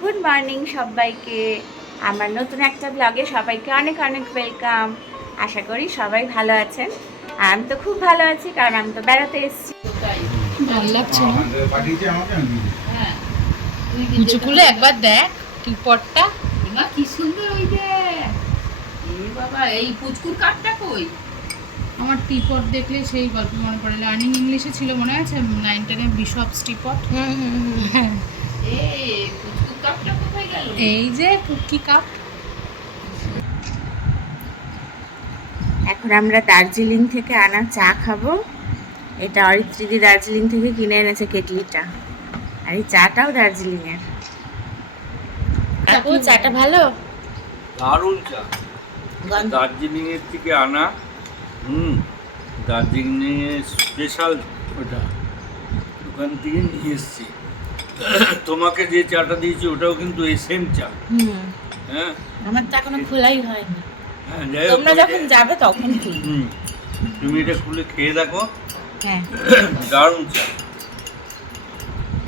Good morning সবাইকে। আমার নতুন একটা ব্লগে সবাইকে অনেক অনেক ওয়েলকাম আশা করি সবাই ভালো আছেন। আর আমি তো খুব ভালো আছি কারণ আমি তো বেড়াতে এসেছি। ভালো লাগছে। হ্যাঁ। উঁচু একবার দেখ টিপটটা মা কি সুন্দর ওই যে। বাবা এই পুচকুর কাঠটা কই? আমার টিপট দেখলে সেই গল্প মনে পড়ে। লার্নিং ইংলিশে ছিল মনে আছে? নাইন টেনে বিশপ টিপট। কোথায় গেল এই যে কুকি কাপ। এখন আমরা দার্জিলিং থেকে আনা চা খাব। এটা অরিত্রিদি দার্জিলিং থেকে কিনে এনেছে কেটলিটা। আর এই চাটাও দার্জিলিং এর কাকু চাটা ভালো? দারুণ চা। দার্জিলিং এর থেকে আনা হুম দার্জিলিং এর স্পেশাল ওটা। ওখান থেকে নিয়ে এসছি। তোমাকে যে চাটা দিয়েছি ওটাও কিন্তু এই সেম চা। হ্যাঁ? আমার তো এখনও খোলাই হয়নি। হ্যাঁ তোমরা যখন যাবে তখন খুলবে হুম। তুমি এটা খুলে খেয়ে দেখো। হ্যাঁ। দারুণ চা।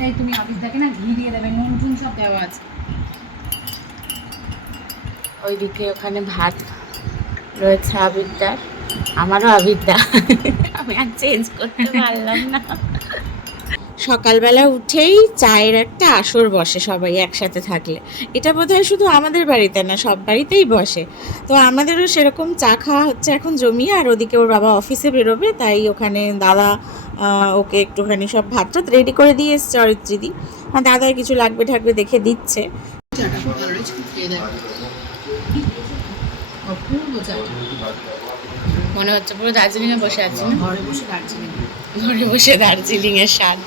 এই তুমি আবিরদাকে না ঘি দিয়ে দেবে নুন টুন সব দেওয়া আছে। ওইদিকে ওখানে ভাত রয়েছে আবিরদার। আমারও আবিরদা আমি আর চেঞ্জ করতে পারলাম না। সকালবেলা উঠেই চায়ের একটা আসর বসে সবাই একসাথে থাকলে। এটা বোধহয় শুধু আমাদের বাড়িতে না সব বাড়িতেই বসে। তো আমাদেরও সেরকম চা খাওয়া হচ্ছে এখন জমিয়ে আর ওদিকে ওর বাবা অফিসে বেরোবে তাই ওখানে দাদা ওকে একটুখানি সব ভাত টাত রেডি করে দিয়ে এসছে অরিত্রিদি। আর দাদার কিছু লাগবে ঠাকবে দেখে দিচ্ছে। মনে হচ্ছে পুরো দার্জিলিংয়ে বসে আছি ঘরে বসে দার্জিলিং। ঘরে বসে দার্জিলিং এর স্বাদ।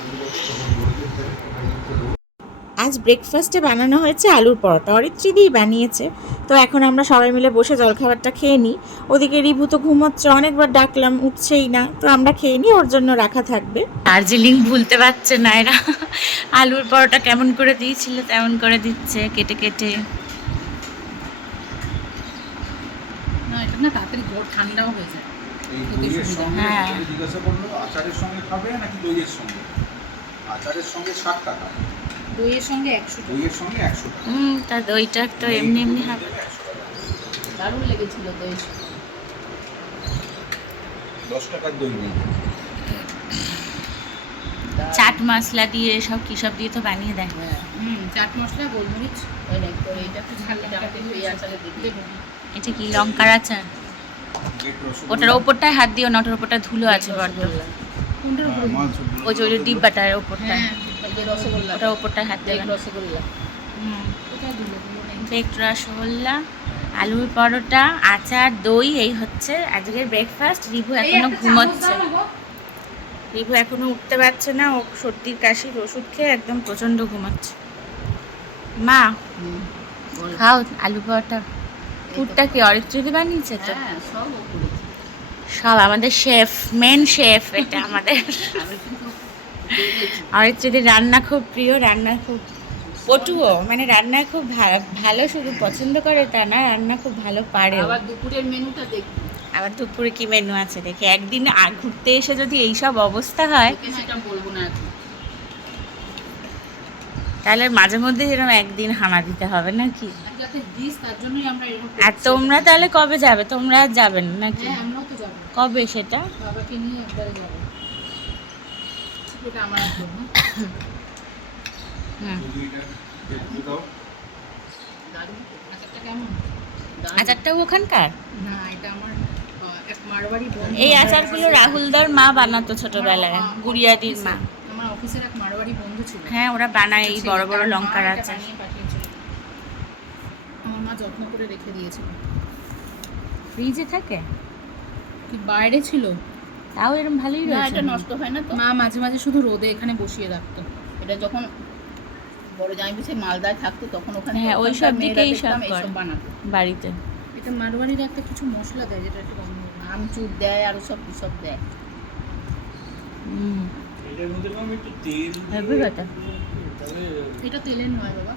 আজ ব্রেকফাস্টে বানানো হয়েছে আলুর পরোটা। অরিত্রিদি বানিয়েছে। তো এখন আমরা সবাই মিলে বসে জলখাবারটা খেয়ে নিই। ওদিকে রিভু তো ঘুমোচ্ছে অনেকবার ডাকলাম উঠছেই না। তো আমরা খেয়ে নিই ওর জন্য রাখা থাকবে। দার্জিলিং ভুলতে পারছে না এরা। আলুর পরোটা কেমন করে দিয়েছিল তেমন করে দিচ্ছে কেটে কেটে। না এটা না তাড়াতাড়ি গড় ঠান্ডাও হয়ে যায়। হ্যাঁ। আচারের সঙ্গে খাবে নাকি দইয়ের সঙ্গে? আচারের সঙ্গে ষাট টাকা দইয়ের সঙ্গে একশো দইয়ের সঙ্গে একশো হুম তা দইটা তো এমনি এমনি হবে। দারুণ লেগেছিল এই দশ টাকার দই নেই। চাট মশলা দিয়ে সব কি সব দিয়ে তো বানিয়ে দেয়। হ্যাঁ হুম চাট মশলা গোলমরিচ তো ঝাল একটু এটা কি লঙ্কার আচার? ওটার ওপরটায় হাত দিও না ওটার ওপরটা ধুলো আছে বড্ড। হ্যাঁ। ওই যে ওই ডিব্বাটার ওপরটা হ্যাঁ যে রসগোল্লা ওটার ওপরটায় হাত দেবে এই না রসগোল্লা বেকড রসগোল্লা আলুর পরোটা আচার দই এই হচ্ছে আজকের ব্রেকফাস্ট রিভু এখনও ঘুমোচ্ছে। রিভু এখনও উঠতে পারছে না ও সর্দির কাশির ওষুধ খেয়ে একদম প্রচণ্ড ঘুমাচ্ছে। মা খাও আলু পরোটা। পুরটা কি অরিত্রিদি বানিয়েছে তো? হ্যাঁ। সব আমাদের শেফ মেন শেফ এটা আমাদের। কিন্তু দেখেছি। অরিত্রিদির রান্না খুব প্রিয় রান্না খুব পটুও মানে রান্না খুব ভালো শুধু পছন্দ করে তা না রান্না খুব ভালো পারে আবার দুপুরের মেনুটা দেখবি আবার দুপুরে কি মেনু আছে দেখি। একদিন ঘুরতে এসে যদি এই সব অবস্থা হয় সেটা বলব না তাহলে মাঝে মধ্যে এরকম একদিন হানা দিতে হবে নাকি? আর আর। তোমরা তাহলে কবে যাবে? তোমরা আর যাবে না নাকি? হ্যাঁ কবে সেটা? বাবাকে নিয়ে একবারে যাব। আমার হুম দারুণ। আচারটাও ওখানকার? না এটা আমার এই আচারগুলো রাহুলদার মা বানাতো ছোটবেলায় গুড়িয়াদির মা। আমার অফিসের এক বন্ধু ছিল। হ্যাঁ ওরা বানায় এই বড় বড় লঙ্কার আচার। আমার মা যত্ন করে রেখে দিয়েছিল। ফ্রিজে থাকে? কি বাইরে ছিল? তাও এরকম ভালোই রয়েছে। এটা নষ্ট হয় না তো। মা মাঝে মাঝে শুধু রোদে এখানে বসিয়ে রাখতো। এটা যখন বড় জামাই সে মালদায় থাকতো তখন ওখানে হ্যাঁ, ওই সব দিকেই সব বানাতো। বাড়িতে। এটা মারবাড়ির একটা কিছু মশলা দেয় যেটা একটু আমচুর দেয় আর সব সব দেয়। হুম। এটা তেলের নয় বাবা।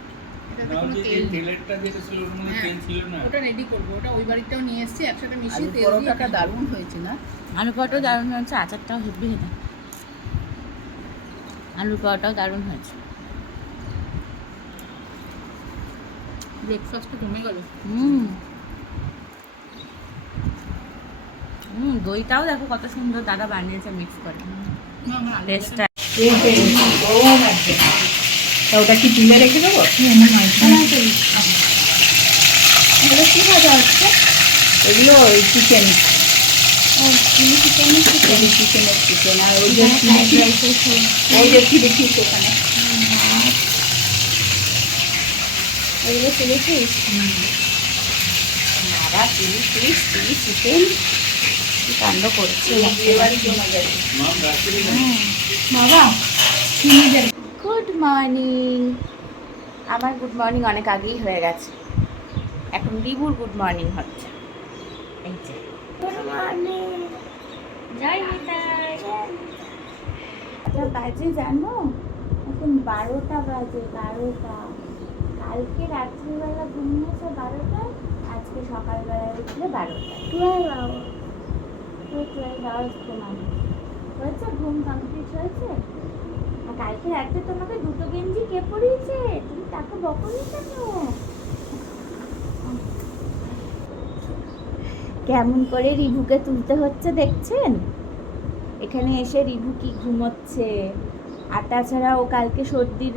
এটাতে না কোনো তেল তেলেরটা যেটা ছিল ওর মধ্যে হ্যাঁ, তেল ছিল না। ওটা রেডি করব ওটা ওই বাড়িটাও নিয়ে এসেছি একসাথে মিশিয়ে আলু তেল দিয়ে পরোটাটা দারুণ হয়েছে না? আলু পরোটা দারুণ হয়েছে আচারটাও হেভি আলু পরোটাও দারুণ হয়েছে। হ্যাঁ, ব্রেকফাস্টটা গেল। হুম। হুম দইটাও দেখো কত সুন্দর দাদা বানিয়েছে মিক্স করে। টেস্টটা তা ওটা কি তুলে রেখে দেবো? এগুলো কি ভাজা হচ্ছে? এগুলো ওই চিকেন চিকেনের চিকেন চিকেনের চিকেন আর ওই যে ওই যে চিলি ফিশ ওখানে। এগুলো চিলি বাবা চিলি ফিশ চিলি চিকেন কাণ্ড করছে? যাবে বাবা চিনি গুড মর্নিং। আমার গুড মর্নিং অনেক আগেই হয়ে গেছে। এখন রিবুর গুড মর্নিং হচ্ছে। এই যে। বাজে জানো? এখন বারোটা বাজে বারোটা। কালকে রাত্রিবেলা ঘুমিয়েছে বারোটা আজকে সকালবেলায় উঠলে বারোটা টুয়েলভ আওয়ার টুয়েলভ আওয়ার্স ঘুমানো হয়েছে? ঘুম কমপ্লিট হয়েছে? কালকে রাতে তোমাকে দুটো গেঞ্জি কে পরিয়েছে? তুমি তাকে বকনি কেন? কেমন করে রিভুকে তুলতে হচ্ছে দেখছেন? এখানে এসে রিভু কি ঘুমোচ্ছে? আর তাছাড়া ও কালকে সর্দির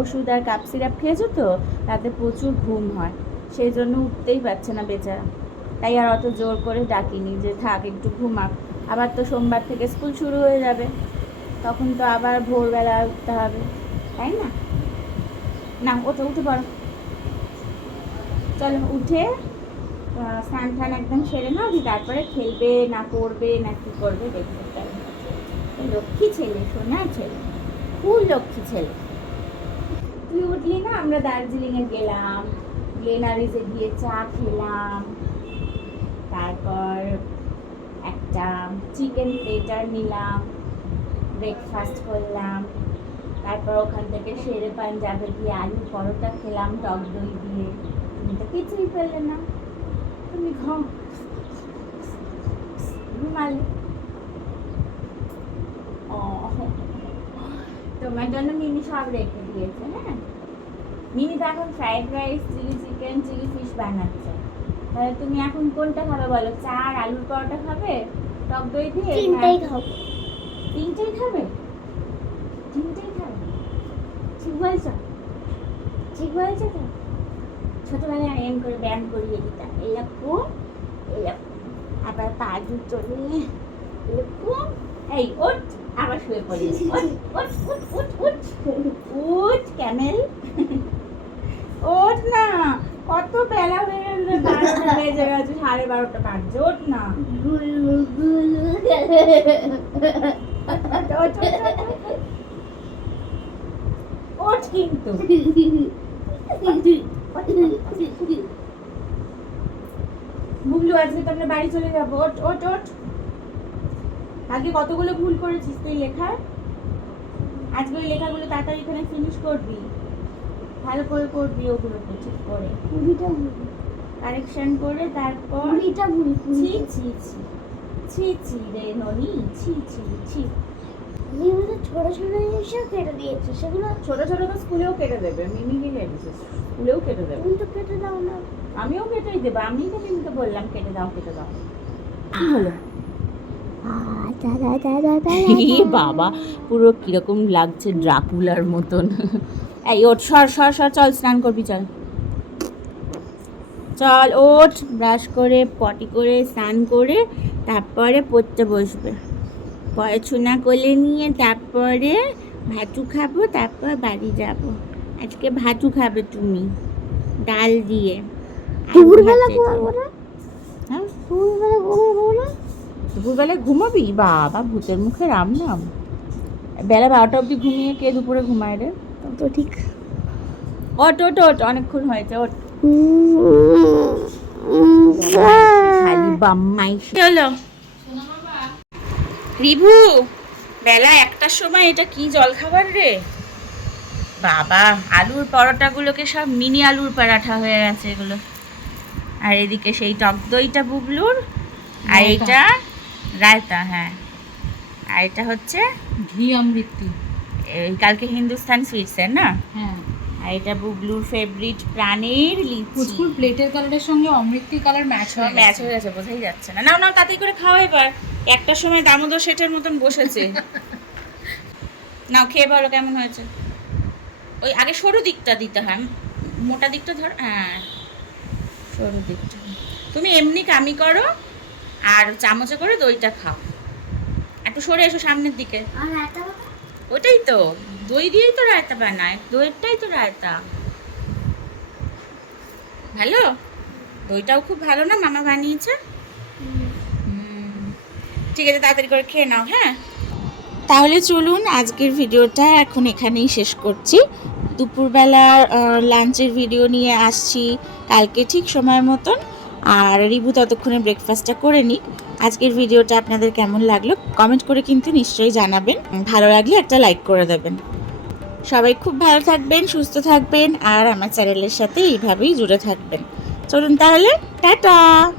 ওষুধ আর কাপ সিরাপ খেয়েছো তো? তাতে প্রচুর ঘুম হয়। সেই জন্য উঠতেই পারছে না বেচারা। তাই আর অত জোর করে ডাকিনি যে থাক, একটু ঘুমাক। আবার তো সোমবার থেকে স্কুল শুরু হয়ে যাবে। তখন তো আবার ভোরবেলা উঠতে হবে, তাই না? না ওটা উঠে পড়ো। চলো, উঠে স্নান টান একদম সেরে নাও, দিয়ে তারপরে খেলবে না পড়বে না কি করবে দেখবে তাই লক্ষ্মী ছেলে সোনা ছেলে খুব লক্ষ্মী ছেলে। তুই উঠলি না? আমরা দার্জিলিংয়ে গেলাম, গ্লেনারিজে গিয়ে চা খেলাম, তারপর একটা চিকেন প্লেটার নিলাম ব্রেকফাস্ট করলাম, তারপর ওখান থেকে শেরে পাঞ্জাবে গিয়ে আলু পরোটা খেলাম, টক দই দিয়ে। তুমি তো কিছুই পেলে না। তুমি ঘুম ঘুমালে। তোমার জন্য মিনি সব রেখে দিয়েছে হ্যাঁ? মিনি তো এখন fried rice chilli chicken chilli fish বানাচ্ছে। তাহলে তুমি এখন কোনটা খাবে বলো? চা আর আলুর পরোটা খাবে? টক দই দিয়ে না- খাব। তিনটেই খাবে? তিনটেই খাবে? ঠিক বলছো? ঠিক বলছো তো? ছোটবেলায় এম করে ব্যায়াম করিয়ে দিতাম। এরকম এরকম। আবার পা দুটো নিয়ে এরকম। এই ওঠ আবার শুয়ে পড়ি। ওঠ ওঠ ওঠ ওঠ ওঠ ক্যামেল। ওঠ না। কত বেলা হয়ে গেল সাড়ে বারোটা বাজছে। ওঠ না। ওঠ, ওঠ, ওঠ, ওঠ, ওঠ। ওঠ কিন্তু বুবলু আজকে তো আমরা বাড়ি চলে যাব ওট ওট ওট আগে কতগুলো ভুল করেছিস তুই লেখার আজকে ওই লেখাগুলো তাড়াতাড়ি এখানে ফিনিশ করবি ভালো করে করবি ওগুলোকে ঠিক করে কারেকশন করে তারপর ছি ছি ছি ছি ছি রে ননি ছি ছি ছি এগুলো ছোট ছোট জিনিসও কেটে দিয়েছে সেগুলো ছোট ছোট তো স্কুলেও কেটে দেবে স্কুলেও কেটে দেবে। তুমি তো কেটে দাও না। আমিও কেটেই দেবো তো মিমিকে বললাম কেটে দাও কেটে দাও। কি হলো? ই বাবা পুরো কীরকম লাগছে ড্রাকুলার মতন। এই ওঠ সর সর সর চল স্নান করবি চল। চল ওঠ ব্রাশ করে পটি করে স্নান করে তারপরে পড়তে বসবে। পড়াশোনা করে নিয়ে তারপরে ভাতু খাব তারপর বাড়ি যাব। আজকে ভাতু খাবে তুমি ডাল দিয়ে দুপুরবেলা ভাজা দিয়ে। ঘুমাবো না? হ্যাঁ? দুপুরবেলা ঘুমাবো না? দুপুরবেলায় ঘুমাবি? বাবা ভূতের মুখে রাম নাম। বেলা বারোটা অবধি ঘুমিয়ে কে দুপুরে ঘুমায় রে? তো ঠিক। ওট ওট ওট অনেকক্ষণ হয়েছে ওট খালি বাম্মাই। চলো। রিভু বেলা একটার সময় এটা কি জল খাবার রে? বাবা আলুর পরোটাগুলোকে সব মিনি আলুর পরাঠা হয়ে গেছে এগুলো। আর এদিকে সেই টক দইটা বুবলুর আর এটা রায়তা হ্যাঁ। আর এটা হচ্ছে ঘি অমৃতি এই কালকে হিন্দুস্তান সুইটসের না? হ্যাঁ। আর এটা বুবলুর ফেভারিট প্রাণের লিচি। পুচকুর প্লেটের কালারের সঙ্গে অমৃতি কালার ম্যাচ হয়ে ম্যাচ হয়ে গেছে বোঝাই যাচ্ছে না। নাও নাও তাতেই করে খাও এবার। একটার সময় দামোদর সেটের মতন বসেছে। নাও খেয়ে বলো কেমন হয়েছে? ওই আগে সরু দিকটা দিতে হয়। মোটা দিকটা ধর হ্যাঁ সরু দিকটা। তুমি এমনি কামি করো আর চামচে করে দইটা খাও। একটু সরে এসো সামনের দিকে। আর ওটাই তো। দই দিয়েই তো রায়তা বানায় দইটাই তো রায়তা। ভালো? দইটাও খুব ভালো না? মামা বানিয়েছে? ঠিক আছে, তাড়াতাড়ি করে খেয়ে নাও হ্যাঁ? তাহলে চলুন, আজকের ভিডিওটা এখন এখানেই শেষ করছি। দুপুরবেলার লাঞ্চের ভিডিও নিয়ে আসছি। কালকে ঠিক সময় মতন আর রিভু ততক্ষণে ব্রেকফাস্টটা করে নিক। আজকের ভিডিওটা আপনাদের কেমন লাগল কমেন্ট করে কিন্তু নিশ্চয়ই জানাবেন। ভালো লাগলে একটা লাইক করে দেবেন। সবাই খুব ভালো থাকবেন, সুস্থ থাকবেন, আর আমার চ্যানেলের সাথে এইভাবেই জুড়ে থাকবেন। চলুন তাহলে, টাটা!